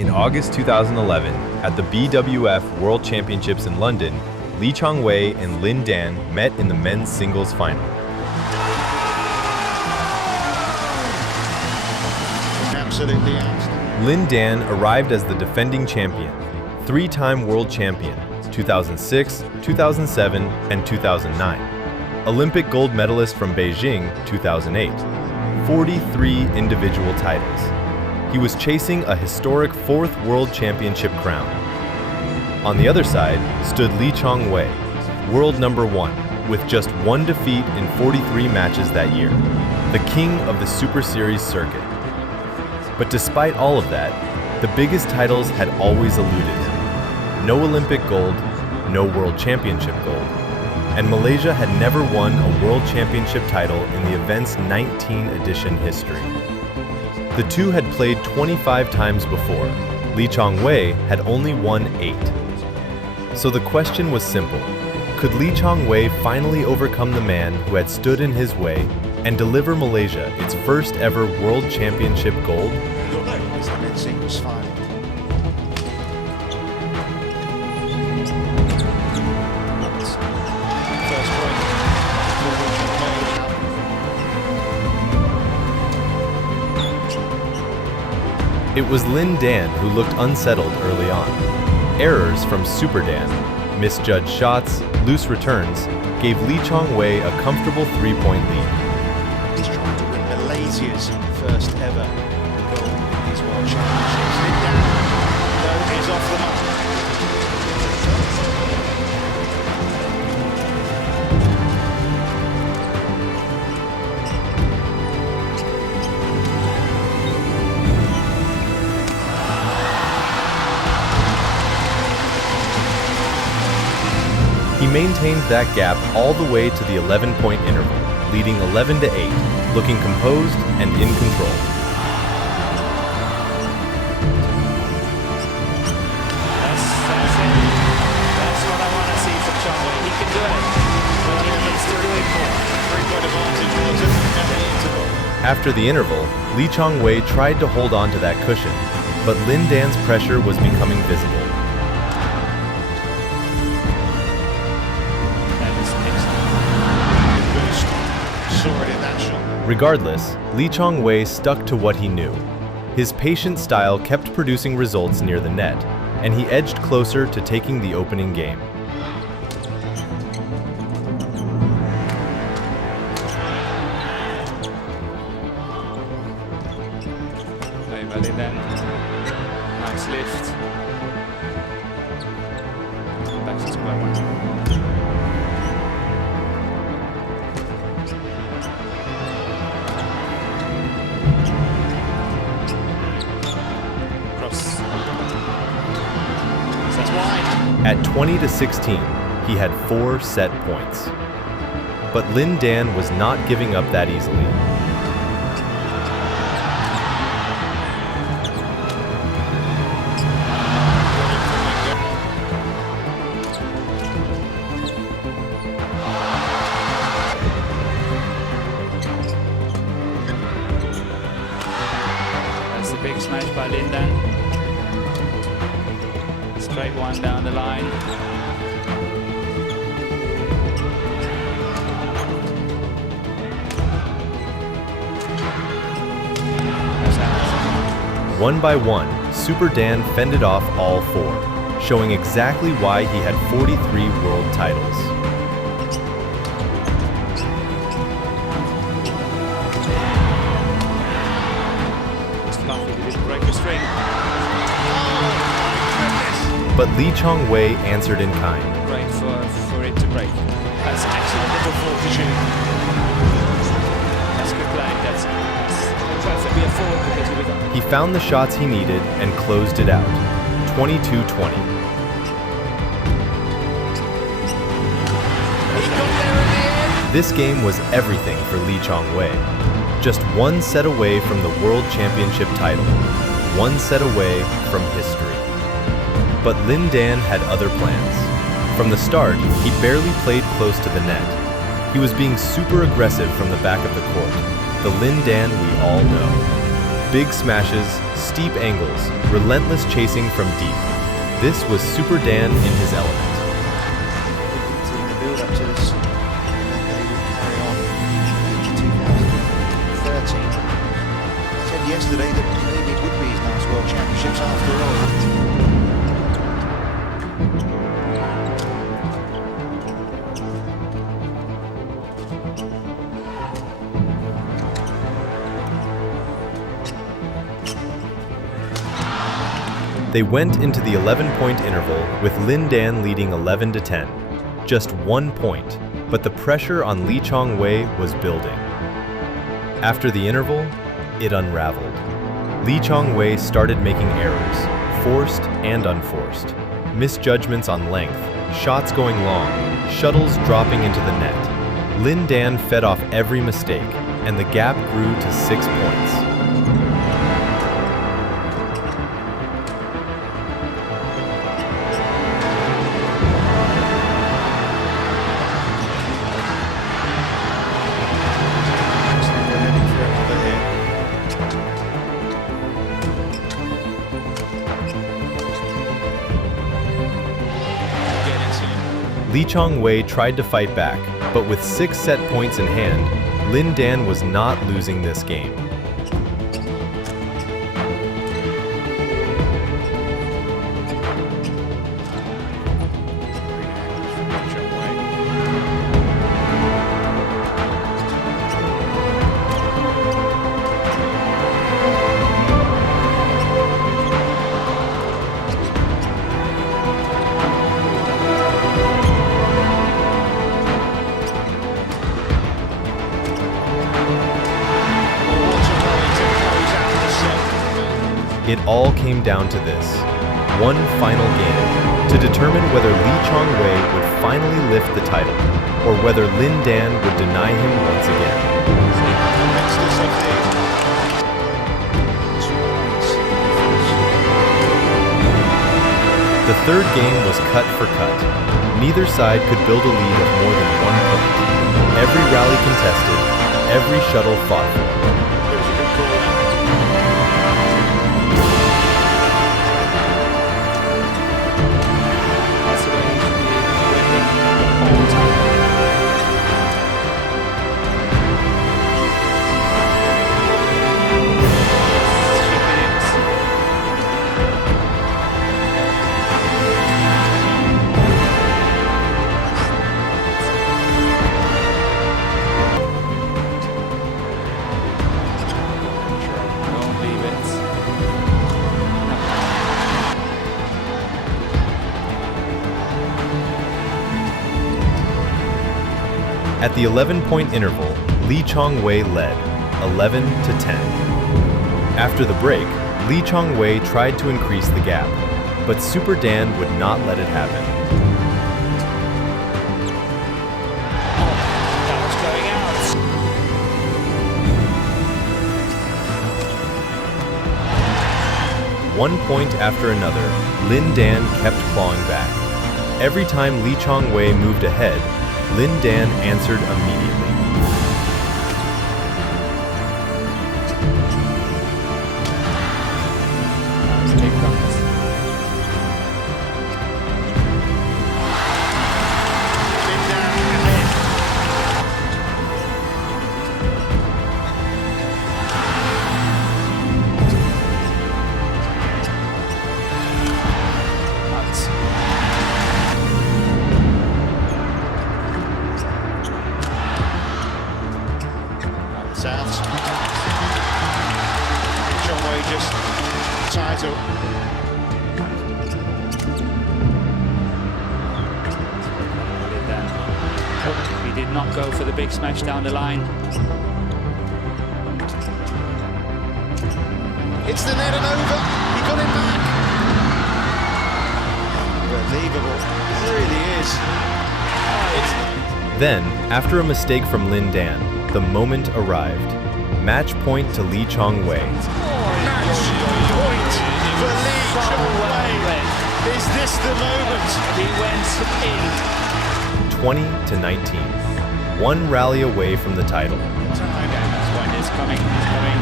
In August 2011, at the BWF World Championships in London, Lee Chong Wei and Lin Dan met in the men's singles final. Absolutely outstanding. Lin Dan arrived as the defending champion, three-time world champion, 2006, 2007, and 2009. Olympic gold medalist from Beijing, 2008. 43 individual titles. He was chasing a historic fourth world championship crown. On the other side stood Lee Chong Wei, world number one, with just one defeat in 43 matches that year, the king of the Super Series circuit. But despite all of that, the biggest titles had always eluded him. No Olympic gold, no World Championship gold, and Malaysia had never won a World Championship title in the event's 19-edition history. The two had played 25 times before. Lee Chong Wei had only won 8. So the question was simple. Could Lee Chong Wei finally overcome the man who had stood in his way and deliver Malaysia its first ever World Championship gold? It was Lin Dan who looked unsettled early on. Errors from Super Dan, misjudged shots, loose returns, gave Lee Chong Wei a comfortable 3-point lead. He's trying to win Malaysia's first ever gold in these World Championships. Lin Dan, though, is off the mark. He maintained that gap all the way to the 11-point interval, leading 11-8, looking composed and in control. That's it. That's what I want to see from Chong Wei. He can do it. But he needs to do it more. 3-point advantage wasn't at the interval. After the interval, Lee Chong Wei tried to hold on to that cushion, but Lin Dan's pressure was becoming visible. Regardless, Lee Chong Wei stuck to what he knew. His patient style kept producing results near the net, and he edged closer to taking the opening game. Play by Lin Dan. Nice lift. Back to square one. At 20-16, he had 4 set points. But Lin Dan was not giving up that easily. That's a big smash by Lin Dan. Straight one down the line. One by one, Super Dan fended off all 4, showing exactly why he had 43 world titles. It's lucky he didn't break the string. But Lee Chong Wei answered in kind. Right for it to break. That's excellent little fortitude. That's good play. That's perfectly a forward because he was on. He found the shots he needed and closed it out, 22-20. This game was everything for Lee Chong Wei. Just one set away from the World Championship title, one set away from history. But Lin Dan had other plans. From the start, he barely played close to the net. He was being super aggressive from the back of the court, the Lin Dan we all know. Big smashes, steep angles, relentless chasing from deep. This was Super Dan in his element. In the build-up to this, that he would carry on into 2013. He said yesterday that maybe it would be his last World Championships after all. They went into the 11-point interval with Lin Dan leading 11-10. Just 1 point, but the pressure on Chong Wei was building. After the interval, it unraveled. Chong Wei started making errors, forced and unforced. Misjudgments on length, shots going long, shuttles dropping into the net. Lin Dan fed off every mistake, and the gap grew to 6 points. Chong Wei tried to fight back, but with 6 set points in hand, Lin Dan was not losing this game. It all came down to this, one final game, to determine whether Chong Wei would finally lift the title, or whether Lin Dan would deny him once again. The third game was cut for cut. Neither side could build a lead of more than 1 point. Every rally contested, every shuttle fought for. At the 11-point interval, Chong Wei led, 11-10. After the break, Chong Wei tried to increase the gap, but Super Dan would not let it happen. That was going out. 1 point after another, Lin Dan kept clawing back. Every time Chong Wei moved ahead, Lin Dan answered immediately. South. Chong Wei just ties up. He did not go for the big smash down the line. It's the net and over. He got it back. Unbelievable. It really is. Then, after a mistake from Lin Dan, the moment arrived. Match point to Chong Wei. Match point for Chong Wei. Is this the moment? He went in. 20-19. 1 rally away from the title. That's when it's coming. It's coming.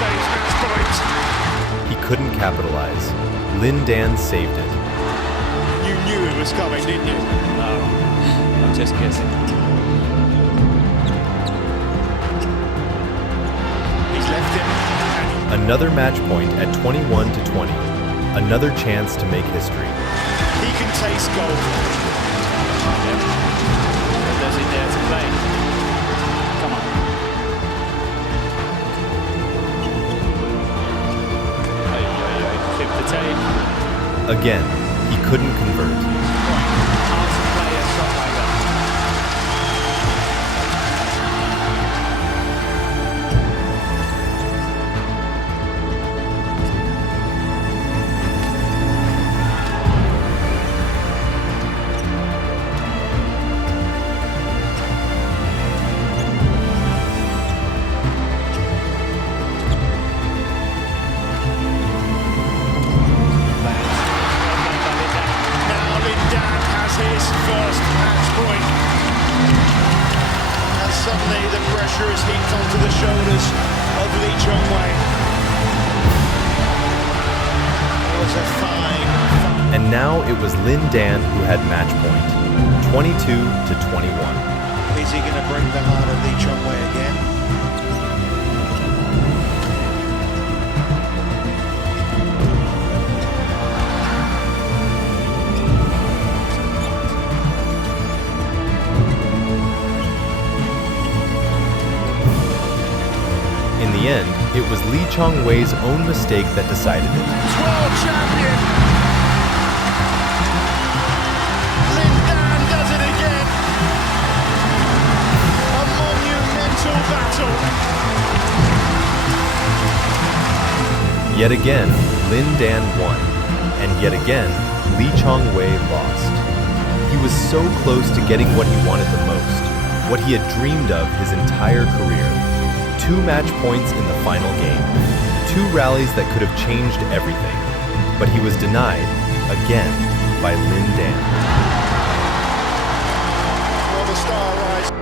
saves match point. He couldn't capitalize. Lin Dan saved it. You knew it was coming, didn't you? No, I'm just guessing. He's left him. Another match point at 21 to 20. Another chance to make history. He can taste gold. Yep. But does he dare to play? Come on. Flip the tape. Again, he couldn't convert. Hard to play a shot like that. Now Lin Dan has his first match point. And suddenly the pressure is heaped onto the shoulders of Chong Wei. It was a fine. And now it was Lin Dan who had match point. 22 to 21. Is he going to break the heart of Chong Wei again? In the end, it was Chong Wei's own mistake that decided it. World champion! Lin Dan does it again! A monumental battle! Yet again, Lin Dan won. And yet again, Chong Wei lost. He was so close to getting what he wanted the most, what he had dreamed of his entire career. 2 match points in the final game. 2 rallies that could have changed everything. But he was denied, again, by Lin Dan. Well, the star rise.